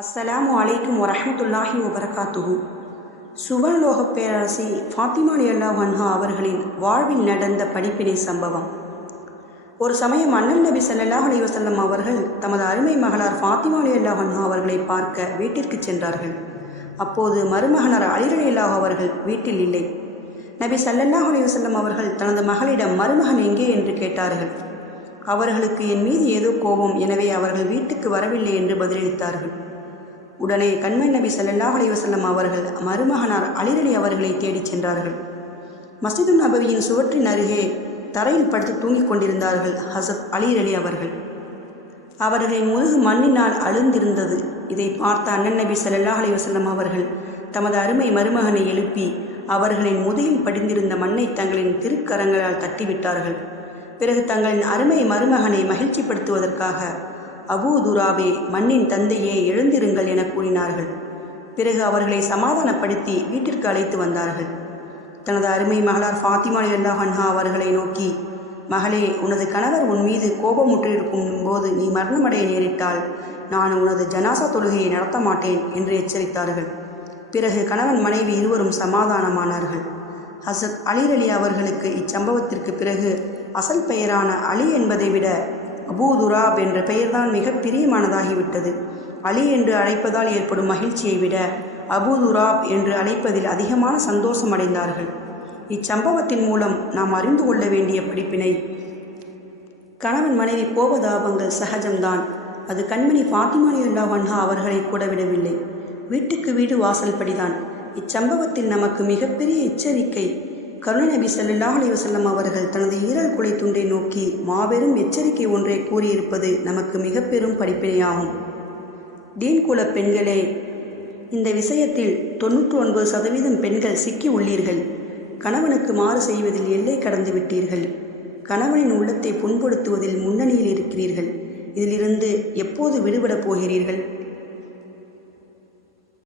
அஸ்ஸலாமு அலைக்கும் வரமத்துல்லாஹி வபரகாத்துகு சுவர்லோகப் பேரரசி ஃபாத்திமா அல்லாஹ் வன்ஹா அவர்களின் வாழ்வில் நடந்த படிப்பினை சம்பவம். ஒரு சமயம் அண்ணன் நபி சல்லாஹ் அலி வசல்லம் அவர்கள் தமது அருமை மகளார் ஃபாத்திமா அல்லாஹ் வன்ஹா அவர்களை பார்க்க வீட்டிற்கு சென்றார்கள். அப்போது மருமகனார் அலிரலில்லாஹ் அவர்கள் வீட்டில் இல்லை. நபி சல்லல்லாஹ் அலி வசல்லம் அவர்கள் தனது மகளிடம் மருமகன் எங்கே? என்று கேட்டார்கள். அவர்களுக்கு என் மீது ஏதோ கோபம் எனவே அவர்கள் வீட்டுக்கு வரவில்லை என்று பதிலளித்தார்கள். உடனே கண்மன் நபி சல்லாஹ் அலைவசல்லம் அவர்கள் மருமகனார் அலிரலி அவர்களை தேடிச் சென்றார்கள். மஸ்ஜிது நபவியின் சுவற்றின் அருகே தரையில் படுத்து தூங்கிக் கொண்டிருந்தார்கள் ஹசத் அலிரலி அவர்கள். அவர்களின் முதுகு மண்ணினால் அழுந்திருந்தது. இதை பார்த்த அண்ணன் நபி சல்லாஹ் அலைவசல்லம் அவர்கள் தமது அருமை மருமகனை எழுப்பி அவர்களின் முதுகில் படிந்திருந்த மண்ணை தங்களின் திருக்கரங்களால் தட்டிவிட்டார்கள். பிறகு தங்களின் அருமை மருமகனை மகிழ்ச்சிப்படுத்துவதற்காக அபூ துராபே மண்ணின் தந்தையே எழுந்திருங்கள் என கூறினார்கள். பிறகு அவர்களை சமாதானப்படுத்தி வீட்டிற்கு அழைத்து வந்தார்கள். தனது அருமை மகளார் ஃபாத்திமா அல்லாஹ் அவர்களை நோக்கி மகளே உனது கணவர் உன் மீது கோபமுற்றிருக்கும் போது நீ மரணமடைய நேரிட்டால் நான் உனது ஜனாசா தொழுகையை நடத்த மாட்டேன் என்று எச்சரித்தார்கள். பிறகு கணவன் மனைவி இருவரும் சமாதானமானார்கள். ஹசத் அலி அலி அவர்களுக்கு இச்சம்பவத்திற்கு பிறகு அசல் பெயரான அலி என்பதை விட அபூ துராப் என்ற பெயர்தான் மிக பிரியமானதாகிவிட்டது. அலி என்று அழைப்பதால் ஏற்படும் மகிழ்ச்சியை விட அபூ துராப் என்று அழைப்பதில் அதிகமான சந்தோஷம் அடைந்தார்கள். இச்சம்பவத்தின் மூலம் நாம் அறிந்து கொள்ள வேண்டிய படிப்பினை கணவன் மனைவி கோபதாபங்கள் சகஜம்தான். அது கண்மணி ஃபாத்திமானியுல்லா வன்ஹா அவர்களை கூட விடவில்லை. வீட்டுக்கு வீடு வாசல் படிதான் இச்சம்பவத்தில் நமக்கு மிகப்பெரிய எச்சரிக்கை கருணை நபி ஸல்லல்லாஹு அலைஹி அவர்கள் தனது ஈரல் குலை துண்டை நோக்கி மாபெரும் எச்சரிக்கை ஒன்றை கூறியிருப்பது நமக்கு மிக பெரும் படிப்பினையாகும். டீன் குல பெண்களே இந்த விஷயத்தில் தொன்னூற்று ஒன்பது சதவீதம் பெண்கள் சிக்கி உள்ளீர்கள். கணவனுக்கு மாறு செய்வதில் எல்லை கடந்து விட்டீர்கள். கணவனின் உள்ளத்தை புண்படுத்துவதில் முன்னணியில் இருக்கிறீர்கள். இதிலிருந்து எப்போது விடுபடப் போகிறீர்கள்?